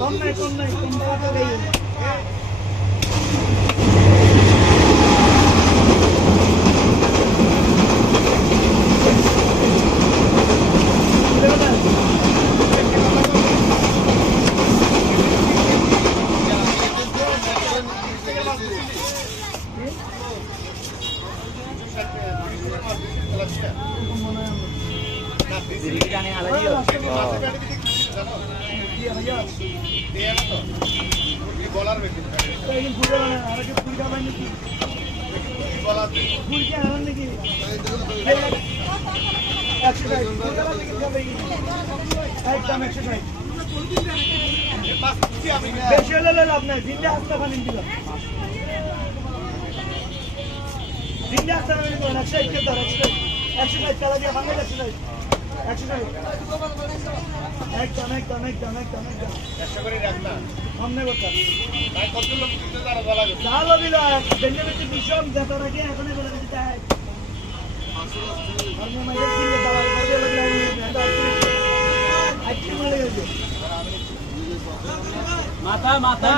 কম নাই কম নাই কম একদম একশো ষাট বেশি হলে লাভ নাই দিনটা হাসতে পানি দিলাম হাসতে পানি দিলাম একশো একশো একশো ষাট চালা দিয়ে ভাঙে একশো ষাট একশো ষাট একদম একদম একদম একদম একদম। চেষ্টা করে রাখ না। সামনে কথা তাই কত লোক দিতে তারা বলা গেছে। ভালো দিল বেঞ্জে বেঞ্জে বিষম দেখার আগে এখন বলে দিতে চাই আর দিলে দাঁড়াই করে লাগলে এটা আজকে মারা গেছে মাথা মাথা।